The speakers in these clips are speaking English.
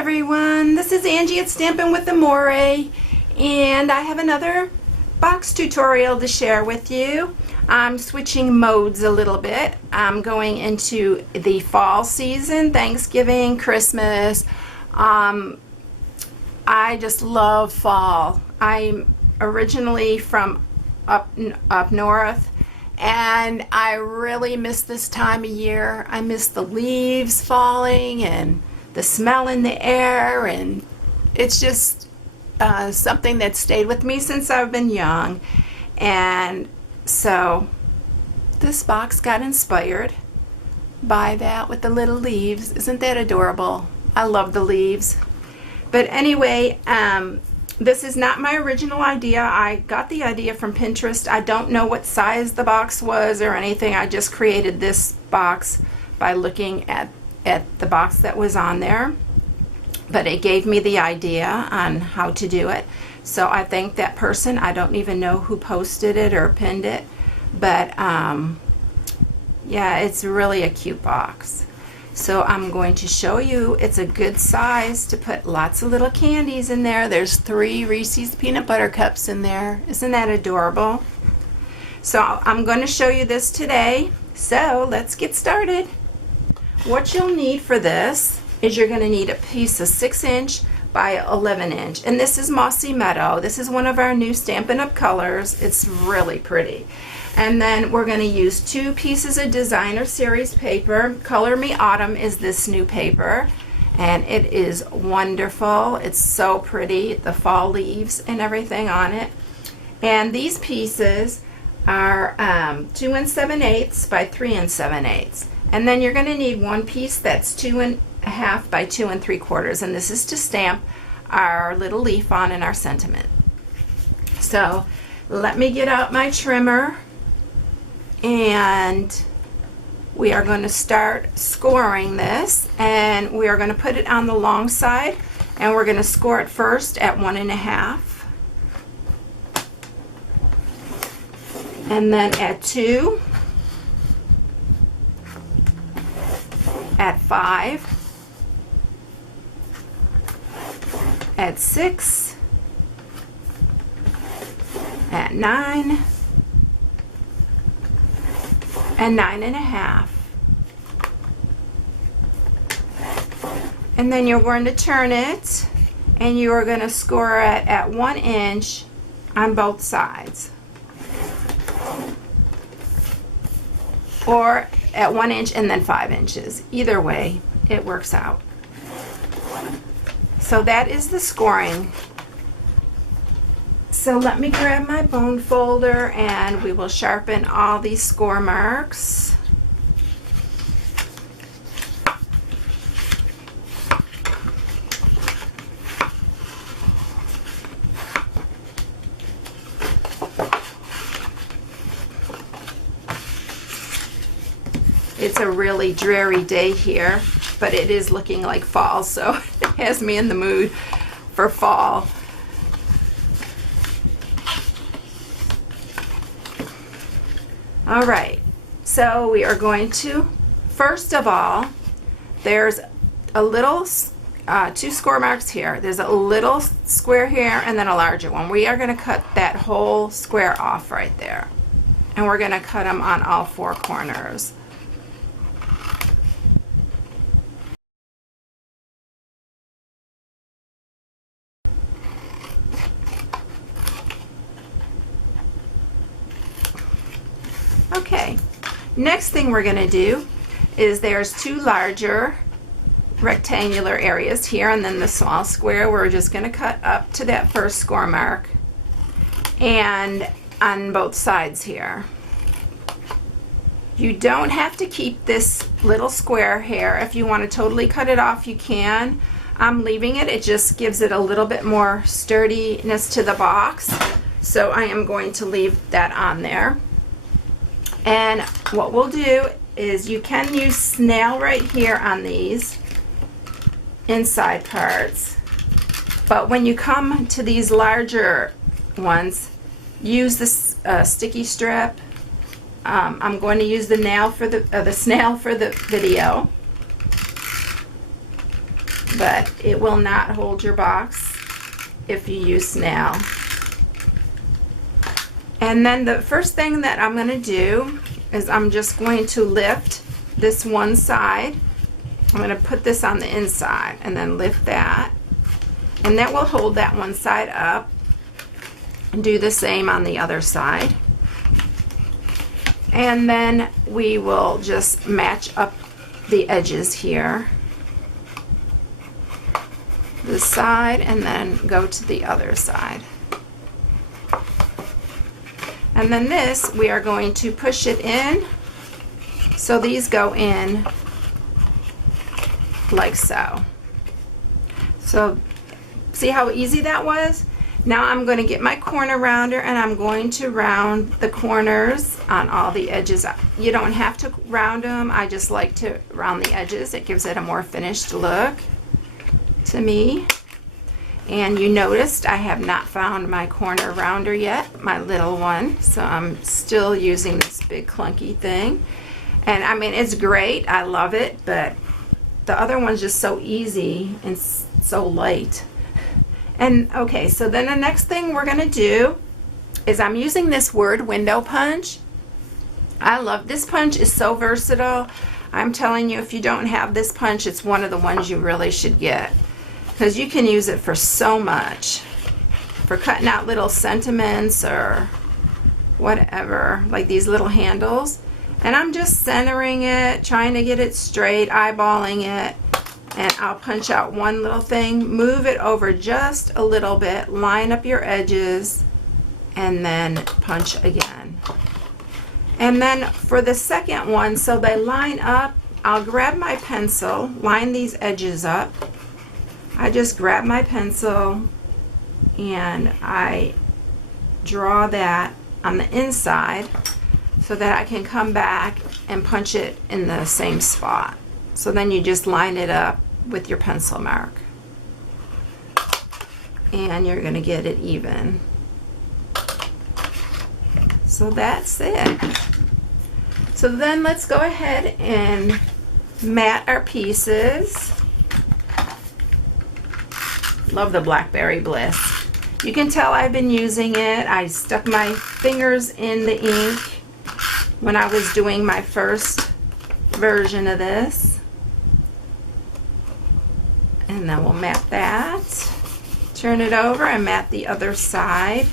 everyone, this is Angie at Stampin' with Amore, and I have another box tutorial to share with you. I'm switching modes a little bit. I'm going into the fall season, Thanksgiving, Christmas. I just love fall. I'm originally from up north, and I really miss this time of year. I miss the leaves falling and the smell in the air, and it's just something that stayed with me since I've been young. And so this box got inspired by that with the little leaves. Isn't that adorable? I love the leaves. But anyway, this is not my original idea. I got the idea from Pinterest. I don't know what size the box was or anything. I just created this box by looking at the box that was on there. But it gave me the idea on how to do it. So I thank that person. I don't even know who posted it or pinned it. But yeah, it's really a cute box. So I'm going to show you, it's a good size to put lots of little candies in there. There's 3 Reese's peanut butter cups in there. Isn't that adorable? So I'm going to show you this today. So let's get started. What you'll need for this is you're going to need a piece of 6" by 11". And this is Mossy Meadow. This is one of our new Stampin' Up colors. It's really pretty. And then we're going to use 2 pieces of designer series paper. Color Me Autumn is this new paper, and it is wonderful. It's so pretty, the fall leaves and everything on it. And these pieces are 2 7/8 by 3 7/8. And then you're going to need one piece that's 2 1/2 by 2 3/4, and this is to stamp our little leaf on in our sentiment. So let me get out my trimmer, and we are going to start scoring this, and we are going to put it on the long side, and we're going to score it first at 1 1/2, and then at 2, at 5, at 6, at 9, and 9 1/2. And then you're going to turn it, and you are going to score it at 1 inch on both sides, or at 1 inch and then 5 inches. Either way, it works out. So that is the scoring. So let me grab my bone folder, and we will sharpen all these score marks. It's a really dreary day here, but it is looking like fall, so it has me in the mood for fall. All right, so we are going to, first of all, there's a little 2 score marks here. There's a little square here and then a larger one. We are going to cut that whole square off right there, and we're going to cut them on all 4 corners. Okay, next thing we're going to do is there's 2 larger rectangular areas here, and then the small square. We're just going to cut up to that first score mark, and on both sides here. You don't have to keep this little square here. If you want to totally cut it off, you can. I'm leaving it. It just gives it a little bit more sturdiness to the box, so I am going to leave that on there. And what we'll do is, you can use snail right here on these inside parts, but when you come to these larger ones, use this sticky strip. I'm going to use the nail for the snail for the video. but it will not hold your box if you use snail. And then the first thing that I'm going to do is I'm just going to lift this one side. I'm going to put this on the inside and then lift that, and that will hold that one side up, and do the same on the other side. And then we will just match up the edges here, this side, and then go to the other side. And then this, we are going to push it in, so these go in like so. So see how easy that was? Now I'm going to get my corner rounder, and I'm going to round the corners on all the edges. You don't have to round them. I just like to round the edges. It gives it a more finished look to me. And you noticed I have not found my corner rounder yet, my little one. So I'm still using this big clunky thing. And I mean, it's great. I love it, but the other one's just so easy and so light. And okay, so then the next thing we're gonna do is I'm using this word window punch. I love this punch. Is so versatile. I'm telling you, if you don't have this punch, it's one of the ones you really should get, because you can use it for so much, for cutting out little sentiments or whatever, like these little handles. And I'm just centering it, trying to get it straight, eyeballing it, and I'll punch out one little thing, move it over just a little bit, line up your edges, and then punch again. And then for the second one, so they line up, I'll grab my pencil, line these edges up. I just grab my pencil and I draw that on the inside so that I can come back and punch it in the same spot. So then you just line it up with your pencil mark, and you're going to get it even. So that's it. So then let's go ahead and mat our pieces. Love the Blackberry Bliss. You can tell I've been using it. I stuck my fingers in the ink when I was doing my first version of this. And then we'll mat that. Turn it over and mat the other side.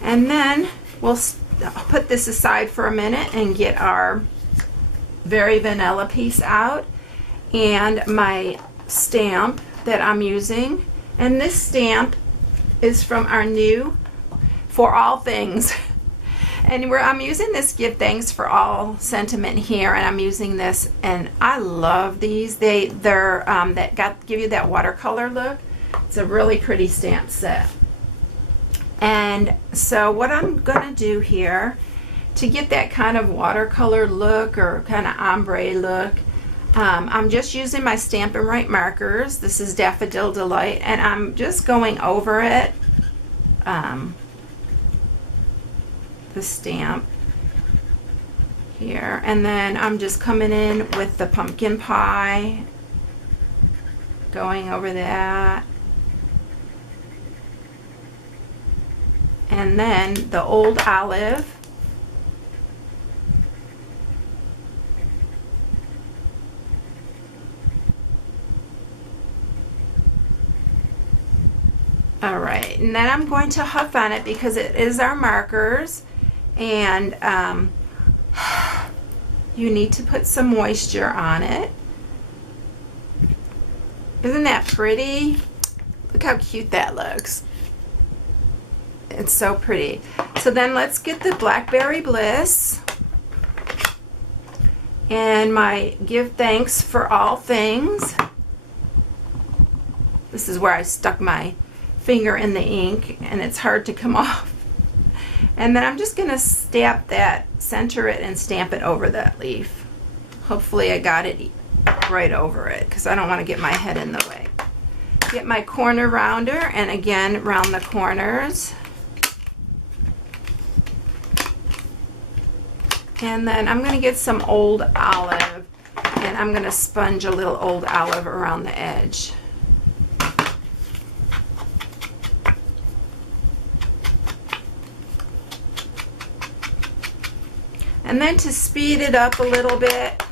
And then we'll put this aside for a minute and get our Very Vanilla piece out and my stamp that I'm using. And this stamp is from our new For All Things. And I'm using this Give Thanks for All sentiment here, and I'm using this, and I love these. They're give you that watercolor look. It's a really pretty stamp set. And so what I'm gonna do here to get that kind of watercolor look or kind of ombre look, I'm just using my Stampin' Up markers. This is Daffodil Delight, and I'm just going over it, the stamp here, and then I'm just coming in with the pumpkin pie, going over that, and then the Old Olive. All right, and then I'm going to huff on it because it is our markers, and you need to put some moisture on it. Isn't that pretty? Look how cute that looks. It's so pretty. So then let's get the Blackberry Bliss and my Give Thanks for All Things. This is where I stuck my finger in the ink and it's hard to come off. And then I'm just gonna stamp that, center it and stamp it over that leaf. Hopefully I got it right over it because I don't want to get my head in the way. Get my corner rounder and again round the corners. And then I'm going to get some old olive and I'm going to sponge a little old olive around the edge. And then to speed it up a little bit,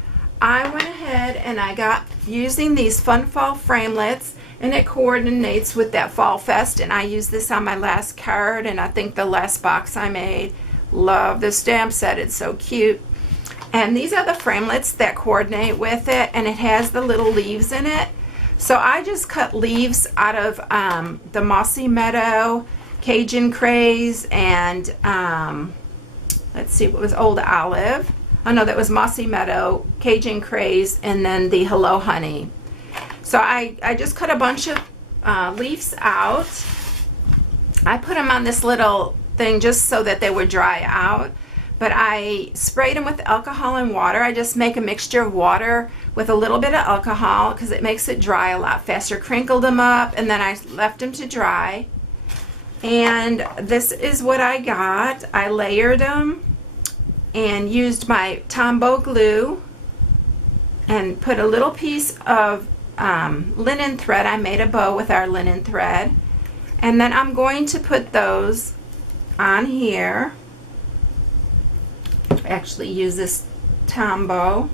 I went ahead and I got using these Fun Fall framelits, and it coordinates with that Fall Fest, and I used this on my last card and I think the last box I made. Love the stamp set, it's so cute. And these are the framelits that coordinate with it, and it has the little leaves in it. So I just cut leaves out of the Mossy Meadow, Cajun Craze, and let's see, what was Old Olive? Oh no, that was Mossy Meadow, Cajun Craze, and then the Hello Honey. So I just cut a bunch of leaves out. I put them on this little thing just so that they would dry out, but I sprayed them with alcohol and water. I just make a mixture of water with a little bit of alcohol because it makes it dry a lot faster. Crinkled them up and then I left them to dry. And this is what I got. I layered them and used my Tombow glue and put a little piece of linen thread. I made a bow with our linen thread, and then I'm going to put those on here. Actually use this Tombow.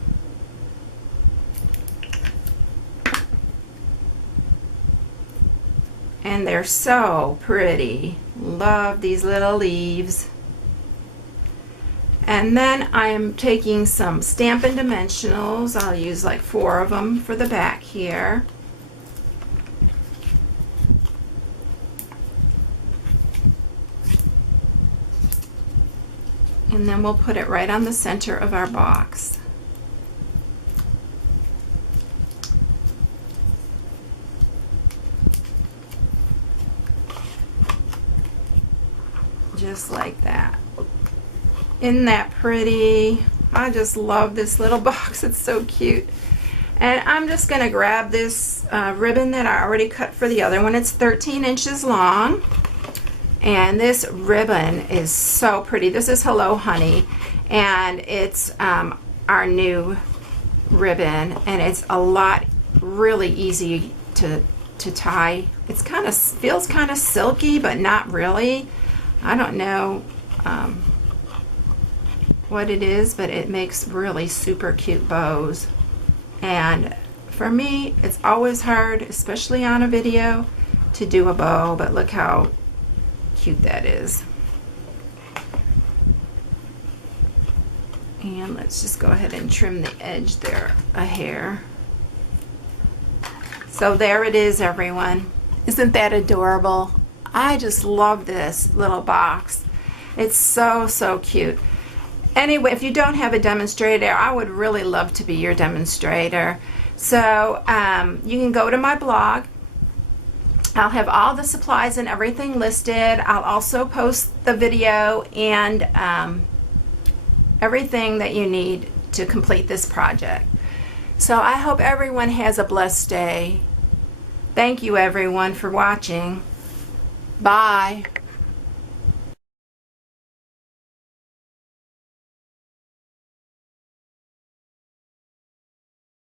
And they're so pretty. Love these little leaves. And then I am taking some Stampin' Dimensionals. I'll use like 4 of them for the back here. And then we'll put it right on the center of our box. Just like that. Isn't that pretty? I just love this little box. It's so cute. And I'm just going to grab this ribbon that I already cut for the other one. It's 13 inches long. And this ribbon is so pretty. This is Hello Honey. And it's our new ribbon. And it's a lot really easy to tie. It's kind of feels kind of silky, but not really. I don't know what it is, but it makes really super cute bows. And for me, it's always hard, especially on a video, to do a bow, but look how cute that is. And let's just go ahead and trim the edge there a hair. So there it is, everyone. Isn't that adorable? I just love this little box. It's so cute. Anyway, if you don't have a demonstrator, I would really love to be your demonstrator. So you can go to my blog. I'll have all the supplies and everything listed. I'll also post the video and everything that you need to complete this project. So I hope everyone has a blessed day. Thank you everyone for watching. Bye.